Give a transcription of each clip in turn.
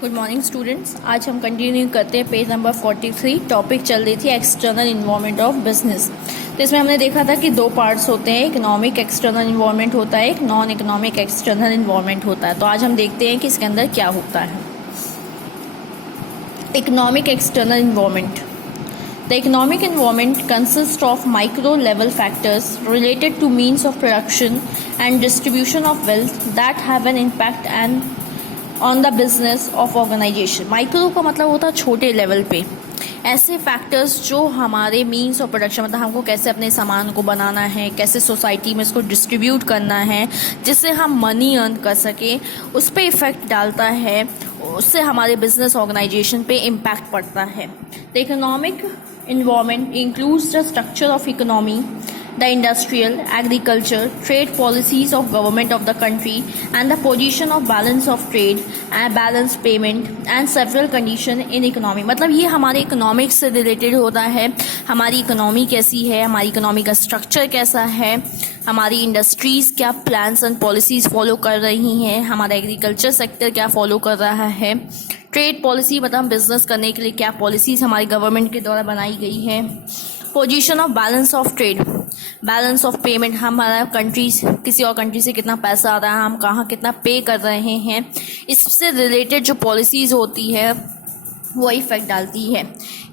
Good morning students. आज हम continue करते हैं पेज नंबर 43। टॉपिक चल रही थी एक्सटर्नल इन्वायरमेंट ऑफ बिजनेस। तो इसमें हमने देखा था कि दो पार्ट्स होते हैं, इकोनॉमिक एक्सटर्नल इन्वायरमेंट होता है, एक नॉन इकोनॉमिक एक्सटर्नल इन्वायरमेंट होता है। तो आज हम देखते हैं कि इसके अंदर क्या होता है। Economic external environment. The economic environment consists of micro-level factors related to means of production and distribution of wealth that have an impact on the business of organization. Micro का मतलब होता है छोटे लेवल पे, ऐसे फैक्टर्स जो हमारे means of production, मतलब हमको कैसे अपने सामान को बनाना है, कैसे सोसाइटी में इसको डिस्ट्रीब्यूट करना है जिससे हम मनी अर्न कर सकें, उस पर इफ़ेक्ट डालता है, उससे हमारे बिजनेस ऑर्गेनाइजेशन पे इम्पैक्ट पड़ता है। The economic environment includes the structure of economy, the industrial, agriculture, trade policies of government of the country, and the position of balance of trade and balance payment and several condition in economy। मतलब ये हमारे economics से related होता है, हमारी economy कैसी है, हमारी इकोनॉमी का स्ट्रक्चर कैसा है, हमारी इंडस्ट्रीज़ क्या प्लान्स एंड पॉलिसीज़ फॉलो कर रही हैं, हमारा एग्रीकल्चर सेक्टर क्या फॉलो कर रहा है, ट्रेड पॉलिसी मतलब हम बिजनेस करने के लिए क्या पॉलिसीज़ हमारी गवर्नमेंट के द्वारा बनाई गई है, position of balance of trade, balance of payment, हमारा कंट्रीज किसी और कंट्री से कितना पैसा आ रहा है, हम कहाँ कितना पे कर रहे हैं, इससे रिलेटेड जो पॉलिसीज़ होती है वो इफेक्ट डालती है।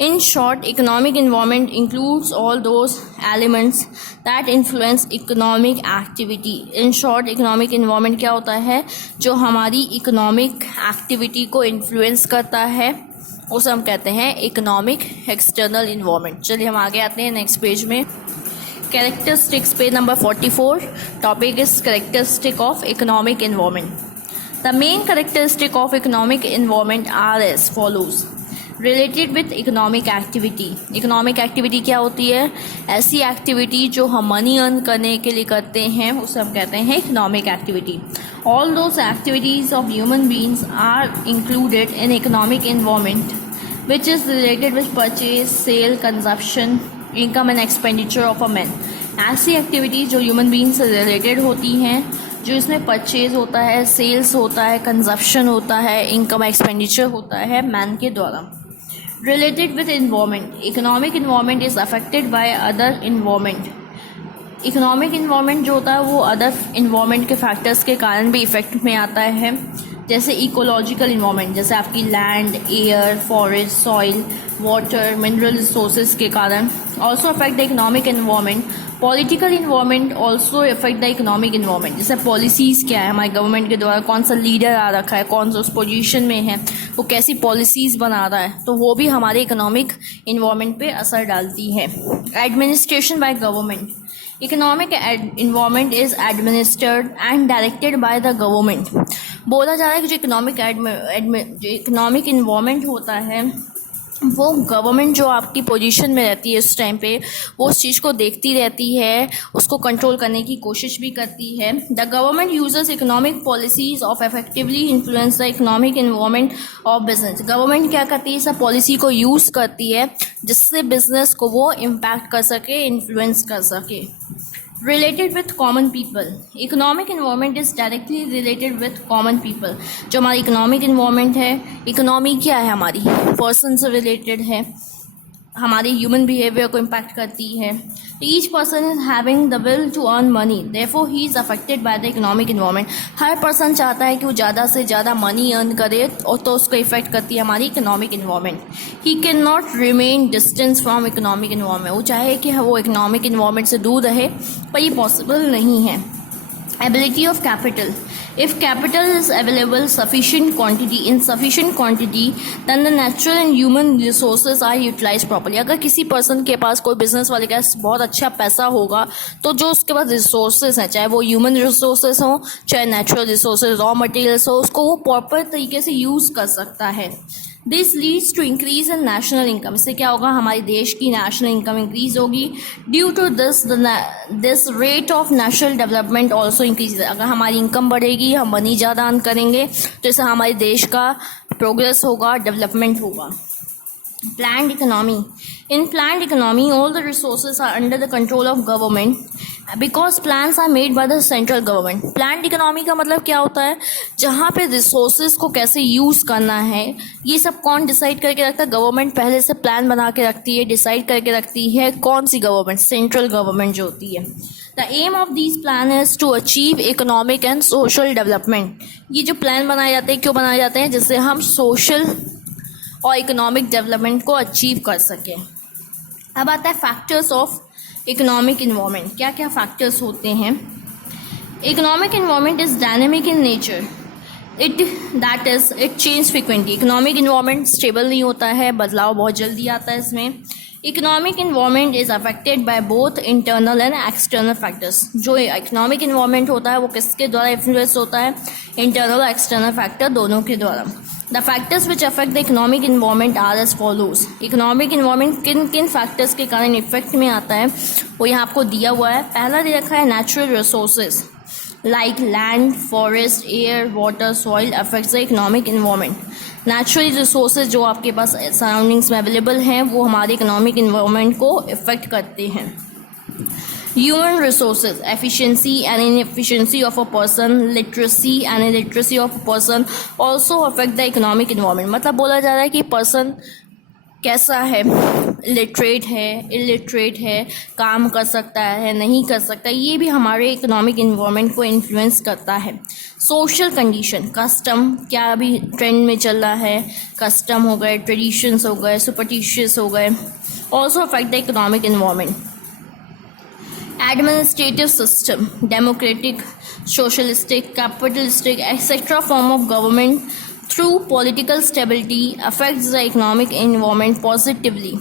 In short, economic environment includes all those elements that influence economic activity. In short, economic environment क्या होता है, जो हमारी इकोनॉमिक एक्टिविटी को इन्फ्लुएंस करता है, उसे हम कहते हैं इकोनॉमिक एक्सटर्नल इन्वायरमेंट। चलिए हम आगे आते हैं नेक्स्ट पेज में। Characteristics, page number 44। Topic is characteristic of economic environment. The main characteristic of economic environment are as follows. Related with economic activity. Economic activity क्या होती है, ऐसी एक्टिविटी जो हम मनी अर्न करने के लिए करते हैं उसे हम कहते हैं economic activity. All those activities of human beings are included in economic environment which is related with purchase, sale, consumption, income and expenditure of a man. ऐसी एक्टिविटीज जो ह्यूमन बींग से रिलेटेड होती हैं, जो इसमें परचेज होता है, sales होता है, कंजप्शन होता है, इनकम एक्सपेंडिचर होता है मैन के द्वारा। Related with environment, economic environment is affected by other environment. Economic environment जो होता है वो अदर इन्वायरमेंट के फैक्टर्स के कारण भी इफेक्ट में आता है, जैसे इकोलॉजिकल इन्वायरमेंट, जैसे आपकी land, air, forest, soil, water, mineral resources के कारण। Also affect the economic environment. Political environment also affect the economic environment, जैसे पॉलिसीज़ क्या है, हमारे गवर्नमेंट के द्वारा कौन सा लीडर आ रखा है, कौन सा उस पोजीशन में है, वो कैसी पॉलिसीज़ बना रहा है, तो वो भी हमारे इकोनॉमिक इन्वायरमेंट पे असर डालती है। Administration by government. Economic environment is administered and directed by the government. बोला जा रहा है कि जो इकोनॉमिक इन्वायरमेंट होता है वो गवर्नमेंट जो आपकी पोजीशन में रहती है उस टाइम पे, वो उस चीज़ को देखती रहती है, उसको कंट्रोल करने की कोशिश भी करती है। The government uses economic policies of effectively influence the economic environment of business. Government क्या करती है, सब पॉलिसी को यूज़ करती है जिससे बिजनेस को वो इम्पैक्ट कर सके, इन्फ्लुएंस कर सके। Related with common people. Economic environment is directly related with common people. जो हमारी इकोनॉमिक इन्वायरमेंट है, इकोनॉमी क्या है, हमारी पर्सन से रिलेटेड है, हमारे ह्यूमन बिहेवियर को इम्पैक्ट करती है। Each person is having the will to earn money, therefore he is affected by the economic environment. हर पर्सन चाहता है कि वो ज़्यादा से ज़्यादा मनी अर्न करे, और तो उसको इफेक्ट करती है हमारी economic environment. He can not remain distance from economic environment. वो चाहे कि वो इकोनॉमिक इन्वायरमेंट से दूर रहे, पर ये पॉसिबल नहीं है। Ability of capital. If capital is available in sufficient quantity, then the natural and human resources are utilized properly. अगर किसी पर्सन के पास, कोई बिजनेस वाले के पास बहुत अच्छा पैसा होगा, तो जो उसके पास रिसोर्सेज हैं, चाहे वो ह्यूमन रिसोर्सेज हों, चाहे नेचुरल रिसोर्सेज, रॉ मटेरियल्स हो, उसको वो प्रॉपर तरीके से यूज़ कर सकता है। This leads to increase in national income. इससे क्या होगा, हमारे देश की नेशनल इनकम इंक्रीज होगी। Due to this rate of national development also increase. अगर हमारी इनकम बढ़ेगी, हम मनी ज़्यादा अर्न करेंगे, तो इससे हमारे देश का प्रोग्रेस होगा, डेवलपमेंट होगा। Planned economy. In planned economy, all the resources are under the control of government because plans are made by the central government. Planned economy का मतलब क्या होता है, जहाँ पे रिसोर्सेज को कैसे यूज करना है ये सब कौन डिसाइड करके रखता है? गवर्नमेंट पहले से प्लान बना के रखती है, डिसाइड करके रखती है. कौन सी गवर्नमेंट? सेंट्रल गवर्नमेंट जो होती है. The aim of these plan is to achieve economic and social development. ये जो प्लान बनाए जाते हैं क्यों बनाए जाते हैं? जिससे हम सोशल और इकोनॉमिक डेवलपमेंट को अचीव कर सकें. अब आता है फैक्टर्स ऑफ इकोनॉमिक इन्वायरमेंट. क्या क्या फैक्टर्स होते हैं? Economic environment is dynamic in nature. It change frequently. Economic environment stable नहीं होता है, बदलाव बहुत जल्दी आता है इसमें. Economic environment is affected by both internal and external factors. जो इकोनॉमिक इन्वायरमेंट होता है वो किसके द्वारा इन्फ्लुएंस होता है? इंटरनल और एक्सटर्नल फैक्टर दोनों के द्वारा. The factors which affect the economic environment are as follows. Economic environment किन किन फैक्टर्स के कारण इफेक्ट में आता है वो यहाँ आपको दिया हुआ है. पहला दे रखा है natural resources like land, forest, air, water, soil affects the economic environment. Natural resources जो आपके पास सराउंडिंग्स में अवेलेबल हैं वो हमारे इकोनॉमिक इन्वायरमेंट को इफेक्ट करते हैं. Human resources, efficiency and inefficiency of a person, literacy and illiteracy of a person also affect the economic environment. मतलब बोला जा रहा है कि पर्सन कैसा है, लिटरेट है, इलिटरेट है, काम कर सकता है, नहीं कर सकता, ये भी हमारे इकोनॉमिक इन्वायरमेंट को इन्फ्लुएंस करता है. सोशल कंडीशन, कस्टम, क्या अभी ट्रेंड में चल रहा है, कस्टम हो गए, ट्रेडिशंस हो गए, सुपरस्टिशियस हो गए, also affect the economic environment. Administrative system, democratic, socialistic, capitalistic, etc. form of government through political stability affects the economic environment positively.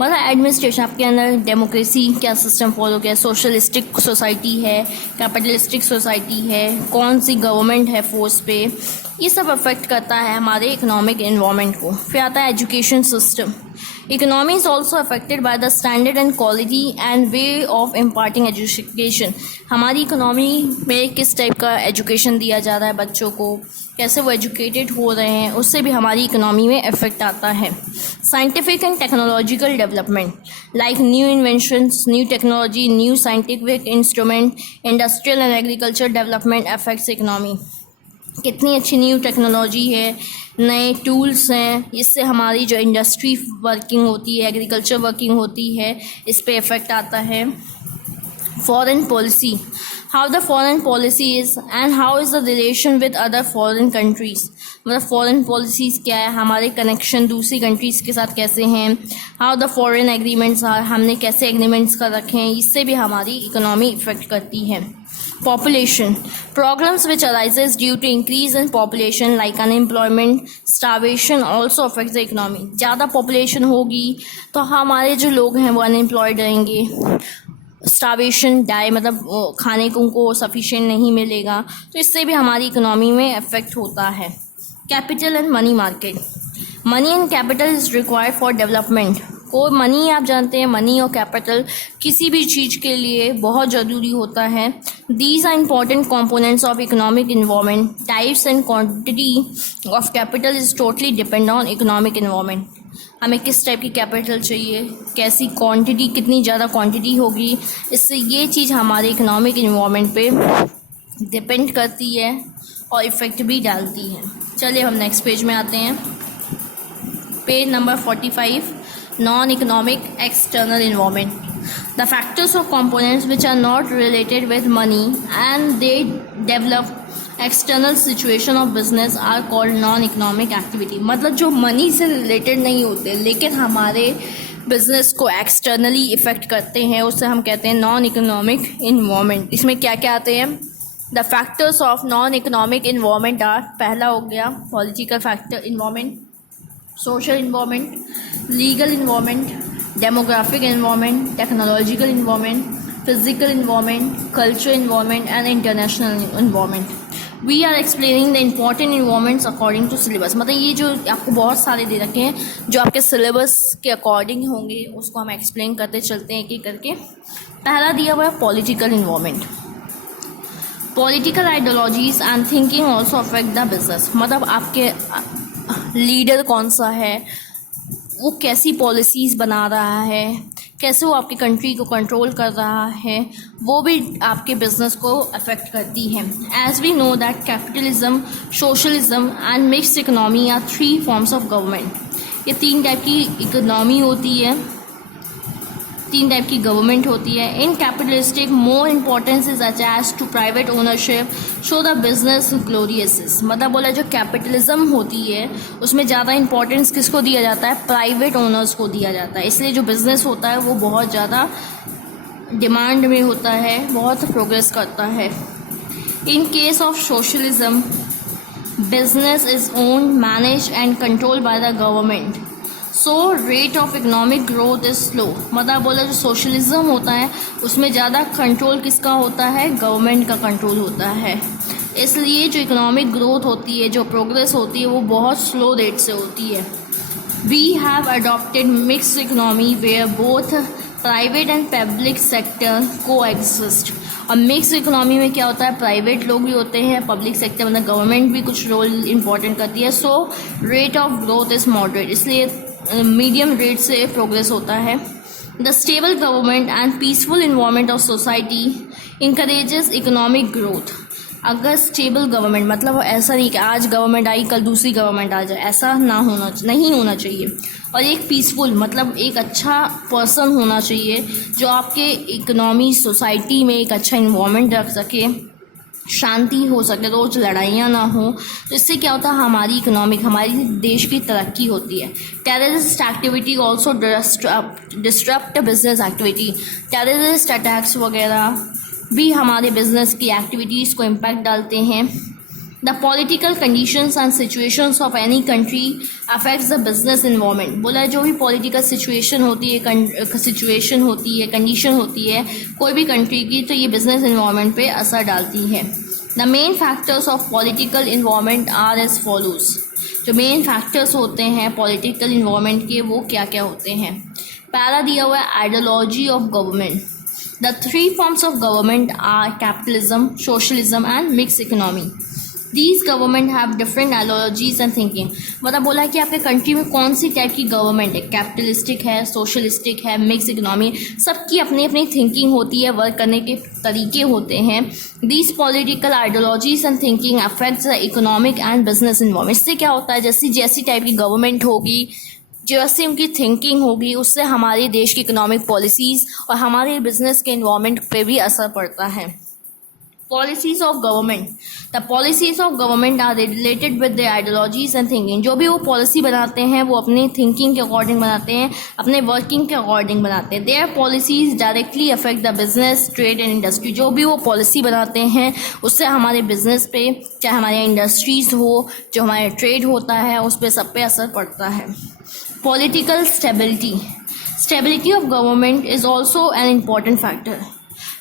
मतलब एडमिनिस्ट्रेशन आपके अंदर डेमोक्रेसी क्या सिस्टम फॉलो किया, सोशलिस्टिक सोसाइटी है, कैपिटलिस्टिक सोसाइटी है, कौन सी गवर्नमेंट है force पे, ये सब अफेक्ट करता है हमारे इकोनॉमिक इन्वायरमेंट को. फिर आता है education system. Economy is also affected by the standard and quality and way of imparting education. हमारी इकोनॉमी में किस टाइप का एजुकेशन दिया जा रहा है बच्चों को, कैसे वो एजुकेटेड हो रहे हैं, उससे भी हमारी इकोनॉमी में इफेक्ट आता है. Scientific and technological development like new inventions, new technology, new scientific instrument, industrial and agriculture development affects economy. कितनी अच्छी न्यू टेक्नोलॉजी है, नए टूल्स हैं, इससे हमारी जो इंडस्ट्री वर्किंग होती है, एग्रीकल्चर वर्किंग होती है, इस पे इफेक्ट आता है. Foreign policy, how the foreign policy is and how is the relation with other foreign countries. मतलब फॉरेन पॉलिसीज़ क्या है, हमारे कनेक्शन दूसरी कंट्रीज़ के साथ कैसे हैं, how the foreign agreements are, हमने कैसे एग्रीमेंट्स कर रखे हैं, इससे भी हमारी इकोनॉमी इफेक्ट करती है. Population, problems which arises due to increase in population like unemployment, starvation also affects the economy. ज़्यादा population होगी तो हमारे जो लोग हैं वो अनएम्प्लॉयड रहेंगे. स्टार्वेशन, डाई मतलब खाने को उनको सफिशिएंट नहीं मिलेगा, तो इससे भी हमारी इकोनॉमी में इफेक्ट होता है. Capital and money market, money and capital is required for development. को मनी आप जानते हैं, मनी और कैपिटल किसी भी चीज़ के लिए बहुत ज़रूरी होता है. These are important components of economic environment. Types and quantity of capital is totally depend on economic environment. हमें किस टाइप की कैपिटल चाहिए, कैसी क्वांटिटी, कितनी ज़्यादा क्वांटिटी होगी, इससे ये चीज़ हमारे इकोनॉमिक इन्वायरमेंट पे डिपेंड करती है और इफ़ेक्ट भी डालती है. चलिए हम नेक्स्ट पेज में आते हैं. Page number 45, non economic external environment. The factors और components which are not related with money and they develop external situation of business are called non economic activity. मतलब जो मनी से रिलेटेड नहीं होते लेकिन हमारे बिजनेस को एक्सटर्नली इफेक्ट करते हैं, उससे हम कहते हैं नॉन इकोनॉमिक इन्वायरमेंट. इसमें क्या क्या आते हैं? The factors of non economic environment are, पहला हो गया political factor environment, social environment, legal environment, demographic environment, technological environment, physical environment, culture environment and international environment. We are explaining the important environments according to syllabus. मतलब ये जो आपको बहुत सारे दे रखे हैं जो आपके सिलेबस के अकॉर्डिंग होंगे उसको हम एक्सप्लेन करते चलते हैं एक एक करके. पहला दिया हुआ है political environment. Political ideologies and thinking also affect the business. मतलब आपके लीडर कौन सा है, वो कैसी पॉलिसीज़ बना रहा है, कैसे वो आपकी कंट्री को कंट्रोल कर रहा है, वो भी आपके बिजनेस को अफेक्ट करती है। As we know that capitalism, socialism and mixed economy are 3 forms of government. ये 3 टाइप की इकोनॉमी होती है, 3 टाइप की गवर्नमेंट होती है। In capitalistic more importance is attached to private ownership show the business glorious. मतलब बोला जो कैपिटलिज्म होती है उसमें ज़्यादा इंपॉर्टेंस किसको दिया जाता है, प्राइवेट ओनर्स को दिया जाता है। इसलिए जो बिज़नेस होता है वो बहुत ज़्यादा डिमांड में होता है, बहुत प्रोग्रेस करता है। In case of socialism business is owned, manage and control by the government, so rate of economic growth is slow. मतलब बोला जो सोशलिज्म होता है उसमें ज़्यादा कंट्रोल किसका होता है, गवर्नमेंट का कंट्रोल होता है। इसलिए जो इकोनॉमिक ग्रोथ होती है, जो प्रोग्रेस होती है, वो बहुत स्लो रेट से होती है। We have adopted mixed economy where both private and public sector coexist. और मिक्स इकोनॉमी में क्या होता है, प्राइवेट लोग भी होते हैं, पब्लिक सेक्टर मतलब गवर्नमेंट भी कुछ रोल इम्पॉर्टेंट करती है। So rate of growth is moderate, इसलिए मीडियम रेट से प्रोग्रेस होता है। The stable government and peaceful environment of society encourages economic growth. अगर स्टेबल गवर्नमेंट मतलब ऐसा नहीं कि आज गवर्नमेंट आई कल दूसरी गवर्नमेंट आ जाए, ऐसा नहीं होना चाहिए। और एक पीसफुल मतलब एक अच्छा पर्सन होना चाहिए जो आपके इकोनॉमी सोसाइटी में एक अच्छा इन्वायरमेंट रख सके, शांति हो सके, रोज लड़ाइयाँ ना हो। तो इससे क्या होता है, हमारी इकोनॉमिक, हमारी देश की तरक्की होती है। Terrorist activity also disturb business activity. Terrorist attacks वगैरह भी हमारे बिजनेस की एक्टिविटीज़ को इम्पैक्ट डालते हैं। The political conditions and situations of any country affects the business environment. बोला जो भी पॉलिटिकल सिचुएशन होती है, कंडीशन होती है कोई भी कंट्री की, तो ये बिजनेस इन्वायरमेंट पे असर डालती है। The main factors of political environment are as follows. जो मेन फैक्टर्स होते हैं पॉलिटिकल इन्वायरमेंट के वो क्या क्या होते हैं। पहला दिया हुआ है ideology of government. The 3 forms of government are capitalism, socialism and mixed economy. These government have different ideologies and thinking. मतलब बोला कि आपके कंट्री में कौन सी टाइप की गवर्नमेंट है, कैपिटलिस्टिक है, सोशलिस्टिक है, मिक्स इकोनॉमी, सबकी अपनी अपनी थिंकिंग होती है, वर्क करने के तरीके होते हैं। These political ideologies and thinking affects the economic and business environment. इससे क्या होता है, जैसी टाइप की गवर्नमेंट होगी, जैसी उनकी थिंकिंग होगी, उससे हमारे देश की इकोनॉमिक पॉलिसीज़ और हमारे बिजनेस के इन्वायरमेंट पे भी असर पड़ता है। Policies of government. The policies of government are related with the ideologies and thinking. जो भी वो पॉलिसी बनाते हैं वो अपनी थिंकिंग के अकॉर्डिंग बनाते हैं, अपने वर्किंग के अकॉर्डिंग बनाते हैं। Their policies directly affect the business, trade and industry. जो भी वो पॉलिसी बनाते हैं उससे हमारे बिजनेस पे, चाहे हमारे इंडस्ट्रीज़ हो, जो हमारे ट्रेड होता है, उस पर सब पे असर पड़ता है। Political stability of government is also an important factor.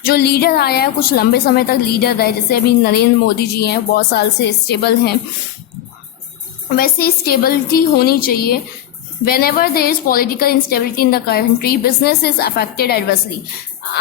जो लीडर आया है, कुछ लंबे समय तक लीडर रहे, जैसे अभी नरेंद्र मोदी जी हैं, बहुत साल से स्टेबल हैं, वैसे स्टेबिलिटी होनी चाहिए। Whenever there is political instability in the country, business is affected adversely.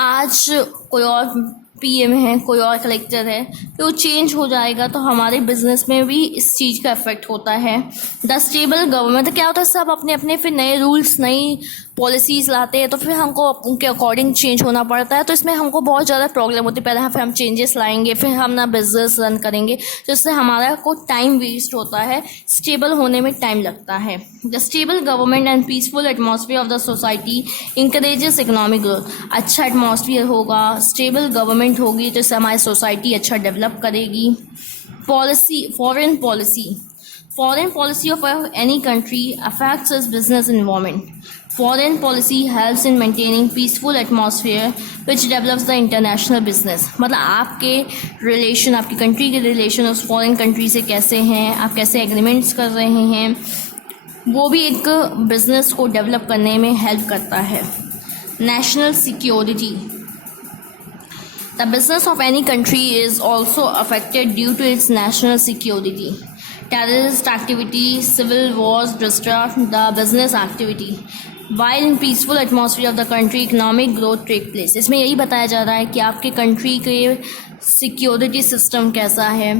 आज कोई और पीएम है, कोई और कलेक्टर है, तो वो चेंज हो जाएगा तो हमारे बिजनेस में भी इस चीज़ का इफेक्ट होता है। द स्टेबल गवर्नमेंट, तो क्या होता है, सब अपने अपने फिर नए रूल्स, नई पॉलिसीज़ लाते हैं, तो फिर हमको उनके अकॉर्डिंग चेंज होना पड़ता है। तो इसमें हमको बहुत ज़्यादा प्रॉब्लम होती है। पहले फिर हम चेंजेस लाएंगे, फिर हम ना बिजनेस रन करेंगे, तो इससे हमारा को टाइम वेस्ट होता है, स्टेबल होने में टाइम लगता है। The stable government and peaceful atmosphere of the society encourages economic growth. अच्छा एटमॉस्फेयर होगा, स्टेबल गवर्नमेंट होगी, तो इससे हमारी सोसाइटी अच्छा डेवलप करेगी। Foreign policy of any country affects it's business environment. Foreign policy helps in maintaining peaceful atmosphere which develops the international business. मतलब आपके रिलेशन, आपकी कंट्री के रिलेशन उस फॉरेन कंट्री से कैसे हैं, आप कैसे एग्रीमेंट्स कर रहे हैं, वो भी एक बिजनेस को डेवलप करने में हेल्प करता है। National security. The business of any country is also affected due to its national security. Terrorist activity, civil wars disrupt the business activity. While in peaceful atmosphere of the country, economic growth take place. इसमें यही बताया जा रहा है कि आपके country के security system कैसा है,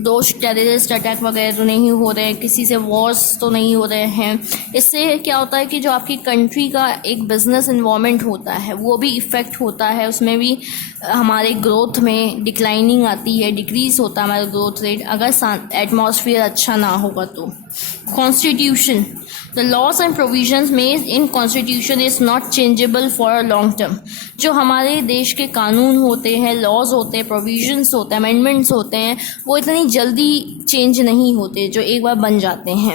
दोष टेररिस्ट अटैक वगैरह तो नहीं हो रहे हैं, किसी से वॉर्स तो नहीं हो रहे हैं। इससे क्या होता है कि जो आपकी कंट्री का एक बिजनेस इन्वायरमेंट होता है वो भी इफ़ेक्ट होता है, उसमें भी हमारे ग्रोथ में डिक्लाइनिंग आती है, डिक्रीज होता है हमारा ग्रोथ रेट अगर एटमॉस्फेयर अच्छा ना होगा तो। Constitution, the laws and provisions made in constitution is not changeable for a long term. जो हमारे देश के कानून होते हैं, लॉज होते हैं, प्रोविजंस होते हैं, अमेंडमेंट्स होते हैं, वो इतनी जल्दी चेंज नहीं होते जो एक बार बन जाते हैं।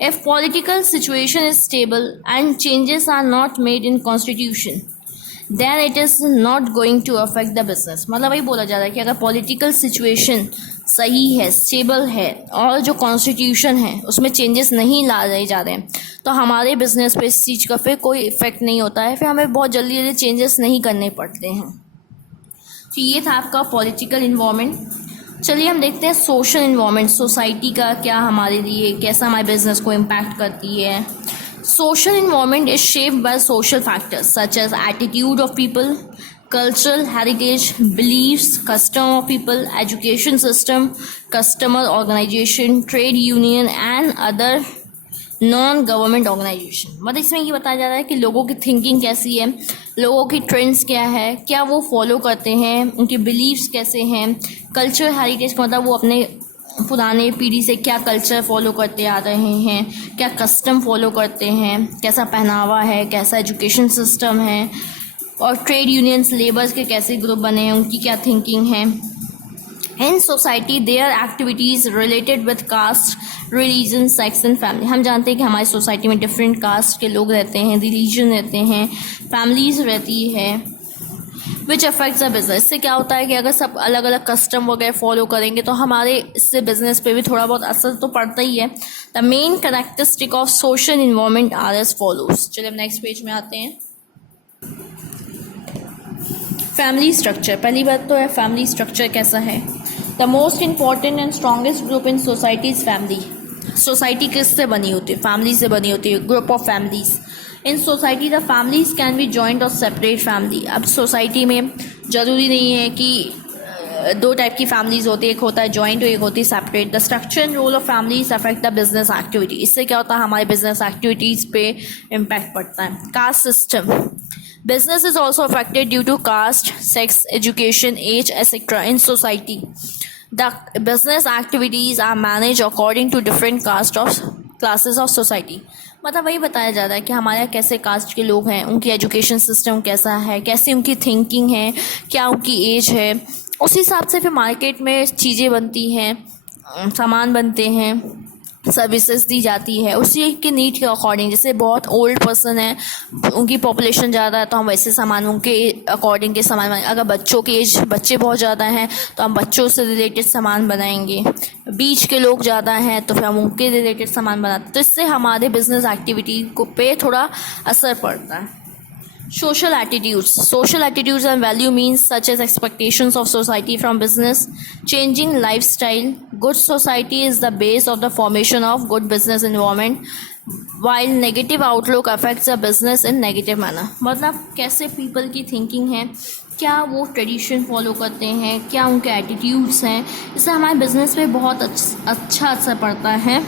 If political situation is stable and changes are not made in constitution then it is not going to affect the business. मतलब वही बोला जा रहा है कि अगर पॉलिटिकल सिचुएशन सही है, स्टेबल है और जो कॉन्स्टिट्यूशन है उसमें चेंजेस नहीं ला रहे जा रहे हैं तो हमारे बिजनेस पे इस चीज़ का फिर कोई इफेक्ट नहीं होता है, फिर हमें बहुत जल्दी जल्दी चेंजेस नहीं करने पड़ते हैं। तो ये था आपका पॉलिटिकल इन्वायरमेंट। चलिए हम देखते हैं सोशल इन्वायरमेंट, सोसाइटी का क्या हमारे लिए, कैसा हमारे बिजनेस को इम्पैक्ट करती है। Social environment is shaped by social factors such as attitude of people, cultural heritage, beliefs, custom of people, education system, customer organization, trade union and other non government organisation. मतलब इसमें ये बताया जा रहा है कि लोगों की थिंकिंग कैसी है, लोगों की ट्रेंड्स क्या है, क्या वो फॉलो करते हैं, उनके बिलीव्स कैसे हैं। कल्चर हेरिटेज का मतलब वो अपने पुराने पीढ़ी से क्या कल्चर फॉलो करते आ रहे हैं, क्या कस्टम फॉलो करते हैं, कैसा पहनावा है, कैसा एजुकेशन सिस्टम है। और ट्रेड यूनियंस, लेबर्स के कैसे ग्रुप बने हैं, उनकी क्या थिंकिंग है। In society their activities related with caste, religion, sex and family. हम जानते हैं कि हमारी सोसाइटी में डिफरेंट कास्ट के लोग रहते हैं, रिलीजन रहते हैं, फैमिलीज रहती है, विच अफेक्ट्स द बिजनेस। इससे क्या होता है कि अगर सब अलग अलग कस्टम वगैरह फॉलो करेंगे तो हमारे इससे बिजनेस पे भी थोड़ा बहुत असर तो पड़ता ही है। The main characteristic of social environment are as follows. चलिए हम नेक्स्ट पेज में आते हैं। फैमिली स्ट्रक्चर, पहली बात तो है फैमिली स्ट्रक्चर कैसा है। The most important and strongest group in society is family. Society किससे बनी होती है? फैमिली से बनी होती है, group of families. In society the families can be joint और सेपरेट फैमिली। अब सोसाइटी में ज़रूरी नहीं है कि दो टाइप की फैमिलीज होती है, एक होता है जॉइंट और एक होती है separate. The structure and role of families affect the business activity. इससे क्या होता है, हमारे बिजनेस एक्टिविटीज़ पे इम्पैक्ट पड़ता है। Caste system, business is also affected due to caste, sex, education, age, etc. in society. The business activities are managed according to different classes of society. मतलब वही बताया जा रहा है कि हमारे यहाँ कैसे कास्ट के लोग हैं, उनकी एजुकेशन सिस्टम कैसा है, कैसी उनकी थिंकिंग है, क्या उनकी एज है, उस हिसाब से फिर मार्केट में चीज़ें बनती हैं, सामान बनते हैं, सर्विसेज दी जाती है उसी के नीड के अकॉर्डिंग। जैसे बहुत ओल्ड पर्सन है, उनकी पॉपुलेशन ज़्यादा है तो हम वैसे सामान उनके अकॉर्डिंग के सामान बनाएंगे। अगर बच्चों की एज, बच्चे बहुत ज़्यादा हैं तो हम बच्चों से रिलेटेड सामान बनाएंगे। बीच के लोग ज़्यादा हैं तो फिर हम उनके रिलेटेड सामान बनाते हैं। तो इससे हमारे बिजनेस एक्टिविटी को पे थोड़ा असर पड़ता है। Social attitudes. Social attitudes and value means such as expectations of society from business, changing lifestyle. Good society is the base of the formation of good business environment, while negative outlook affects the business in negative manner. मतलब कैसे people की thinking है, क्या वो tradition follow करते हैं, क्या उनके एटीट्यूड्स हैं, इससे हमारे बिजनेस पे बहुत अच्छा असर पड़ता है।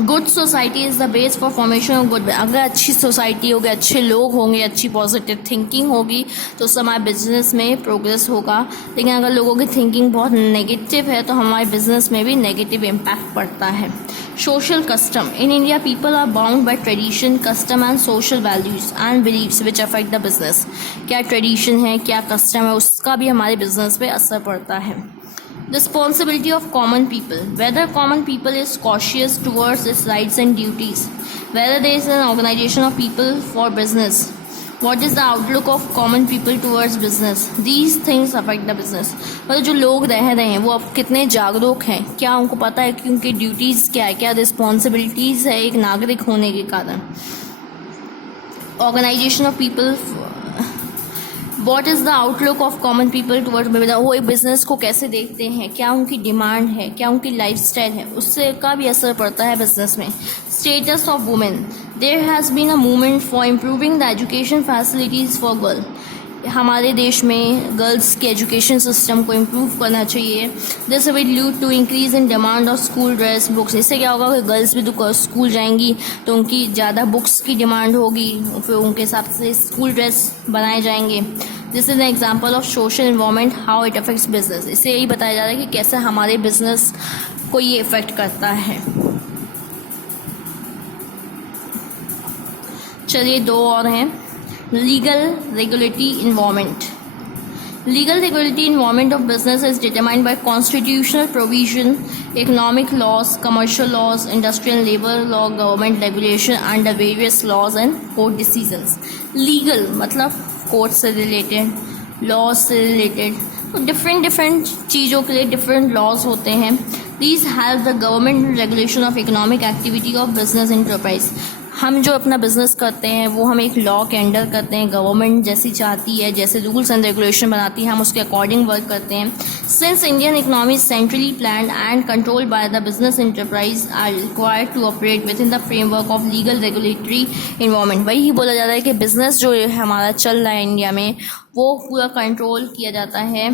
Good society is the base for formation of good. अगर अच्छी सोसाइटी होगी, अच्छे लोग होंगे, अच्छी पॉजिटिव थिंकिंग होगी तो उससे हमारे बिजनेस में प्रोग्रेस होगा। लेकिन अगर लोगों की थिंकिंग बहुत नेगेटिव है तो हमारे बिजनेस में भी नेगेटिव इम्पैक्ट पड़ता है। Social custom, in India people are bound by tradition, custom and social values and beliefs which affect the business. क्या ट्रेडिशन है, क्या कस्टम है, उसका भी हमारे बिजनेस पे असर पड़ता है। Responsibility of common people. Whether common people is cautious towards its rights and duties. Whether there is an organization of people for business. What is the outlook of common people towards business? These things affect the business. मतलब जो लोग रह रहे हैं वो अब कितने जागरूक हैं, क्या उनको पता है कि उनकी ड्यूटीज़ क्या है, क्या रिस्पॉन्सिबिलिटीज़ है एक नागरिक होने के कारण। Organisation of people, what is the outlook of common people towards business. वो एक बिज़नेस को कैसे देखते हैं, क्या उनकी डिमांड है, क्या उनकी लाइफस्टाइल है, उससे का भी असर पड़ता है बिजनेस में। Status of women, there has been a movement for improving the education facilities for girl. हमारे देश में गर्ल्स के एजुकेशन सिस्टम को इम्प्रूव करना चाहिए। This will lead to increase in demand of school dress books. इससे क्या होगा कि गर्ल्स भी तो स्कूल जाएंगी तो उनकी ज़्यादा बुक्स की डिमांड होगी, फिर उनके हिसाब से स्कूल ड्रेस बनाए जाएंगे। This is an example of social environment how it affects business. इससे यही बताया जा रहा है कि कैसे हमारे बिजनेस को ये इफ़ेक्ट करता है। चलिए दो और हैं। Legal regulatory environment. Legal regulatory environment of business is determined by constitutional provision, economic laws, commercial laws, industrial and labor law, government regulation under various laws and court decisions. Legal मतलब court से related, law से related, तो different चीज़ों के लिए different laws होते हैं। These help the government regulation of economic activity of business enterprise. हम जो अपना बिजनेस करते हैं वो हम एक लॉ के अंडर करते हैं। गवर्नमेंट जैसी चाहती है, जैसे रूल्स एंड रेगुलेशन बनाती है, हम उसके अकॉर्डिंग वर्क करते हैं। Since Indian economy is centrally planned and controlled by the business enterprise are required to operate within the framework of legal regulatory environment. वही बोला जाता है कि बिजनेस जो हमारा चल रहा है इंडिया में वो पूरा कंट्रोल किया जाता है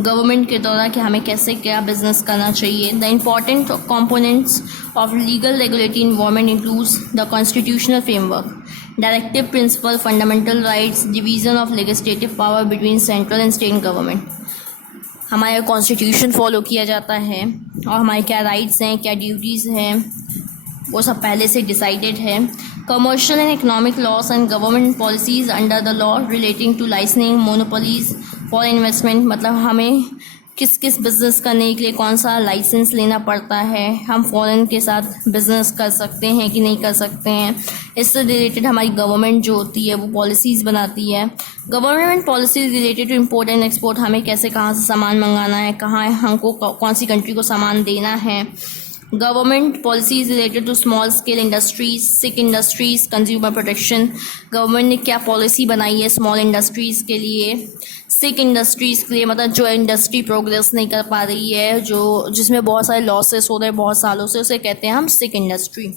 गवर्नमेंट के द्वारा कि हमें कैसे क्या बिजनेस करना चाहिए। The important components of legal regulatory environment includes the constitutional framework, directive principle, fundamental rights, division of legislative power between central and state government. हमारा कॉन्स्टिट्यूशन फॉलो किया जाता है और हमारे क्या राइट्स हैं, क्या ड्यूटीज़ हैं, वो सब पहले से डिसाइडेड है। Commercial and economic laws and government policies under the law relating to licensing, monopolies, for investment, मतलब हमें किस किस बिज़नेस करने के लिए कौन सा लाइसेंस लेना पड़ता है, हम फॉरेन के साथ बिज़नेस कर सकते हैं कि नहीं कर सकते हैं। इससे रिलेटेड हमारी गवर्नमेंट जो होती है वो पॉलिसीज़ बनाती है। Government policies related to import and export, हमें कैसे कहाँ से सामान मंगाना है, कहाँ हमको कौन सी कंट्री को सामान देना है। Government policies related to small scale industries, sick industries, consumer protection, government ने क्या पॉलिसी बनाई है स्मॉल इंडस्ट्रीज़ के लिए, सिक इंडस्ट्रीज़ के लिए, मतलब जो इंडस्ट्री प्रोग्रेस नहीं कर पा रही है, जो जिसमें बहुत सारे लॉसेस हो रहे हैं बहुत सालों से, उसे कहते हैं हम सिक इंडस्ट्री।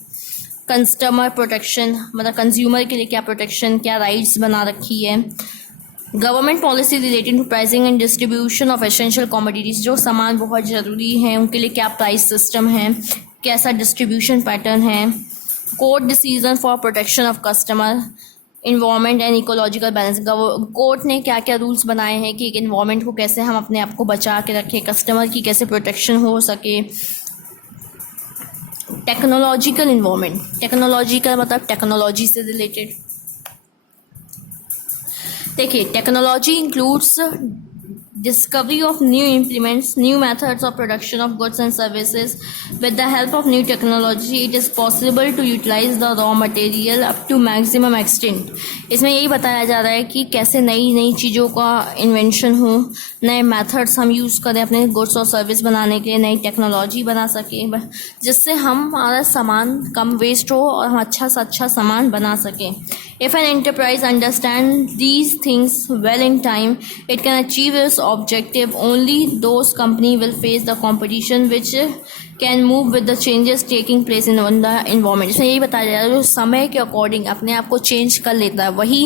कस्टमर प्रोटेक्शन, मतलब कंज्यूमर के लिए क्या प्रोटेक्शन, क्या राइट्स बना रखी है। Government policy related to pricing and distribution of essential commodities, जो सामान बहुत ज़रूरी हैं उनके लिए क्या प्राइस सिस्टम है, कैसा डिस्ट्रीब्यूशन पैटर्न है। Court decision for protection of customer, environment and ecological balance, court ने क्या क्या रूल्स बनाए हैं कि एक इन्वायरमेंट को कैसे हम अपने आप को बचा के रखें, कस्टमर की कैसे प्रोटेक्शन हो सके। टेक्नोलॉजिकल इन्वायरमेंट, टेक्नोलॉजिकल मतलब टेक्नोलॉजी से रिलेटेड। देखिए, technology includes discovery of new implements, new methods of production of goods and services. With the help of new technology, it is possible to utilize the raw material up to maximum extent. इसमें यही बताया जा रहा है कि कैसे नई नई चीज़ों का इन्वेंशन हो, नए मेथड्स हम यूज़ करें अपने गुड्स और सर्विस बनाने के लिए, नई टेक्नोलॉजी बना सकें जिससे हमारा सामान कम वेस्ट हो और हम अच्छा से अच्छा सामान बना सकें. If an enterprise understands these things well in time, it can achieve its objective. Only those company will face the competition which can move with the changes taking place in the environment. इसमें यही बताया जा रहा है जो समय के according अपने आप को चेंज कर लेता है वही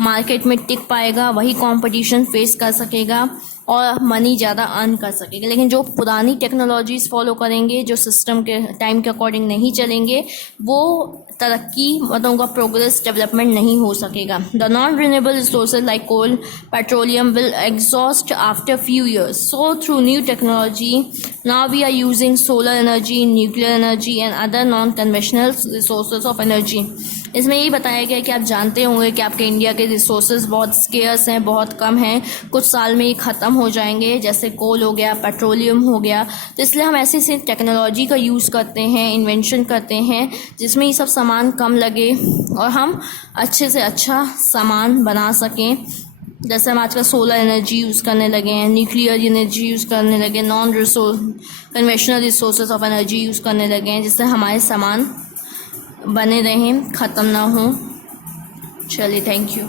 मार्केट में टिक पाएगा, वही कंपटीशन फेस कर सकेगा और मनी ज़्यादा अर्न कर सकेगा. लेकिन जो पुरानी टेक्नोलॉजीज़ फॉलो करेंगे, जो सिस्टम के टाइम के अकॉर्डिंग नहीं चलेंगे, वो तरक्की मतलब उनका प्रोग्रेस डेवलपमेंट नहीं हो सकेगा. The non renewable resources like coal, petroleum will exhaust after few years. So through new technology now we are using solar energy, nuclear energy and other non conventional resources of energy. इसमें यही बताया गया कि आप जानते होंगे कि आपके इंडिया के रिसोर्सेज बहुत स्केर्स हैं, बहुत कम हैं, कुछ साल में ये ख़त्म हो जाएंगे, जैसे कोल हो गया, पेट्रोलियम हो गया. तो इसलिए हम ऐसी ऐसी टेक्नोलॉजी का यूज़ करते हैं, इन्वेंशन करते हैं जिसमें ये सब सामान कम लगे और हम अच्छे से अच्छा सामान बना सकें. जैसे हम आजकल सोलर एनर्जी यूज़ करने लगे हैं, न्यूक्लियर एनर्जी यूज़ करने लगे, non conventional resources of energy use करने लगे हैं जिससे हमारे सामान बने रहें, ख़त्म ना हो. चलिए, थैंक यू.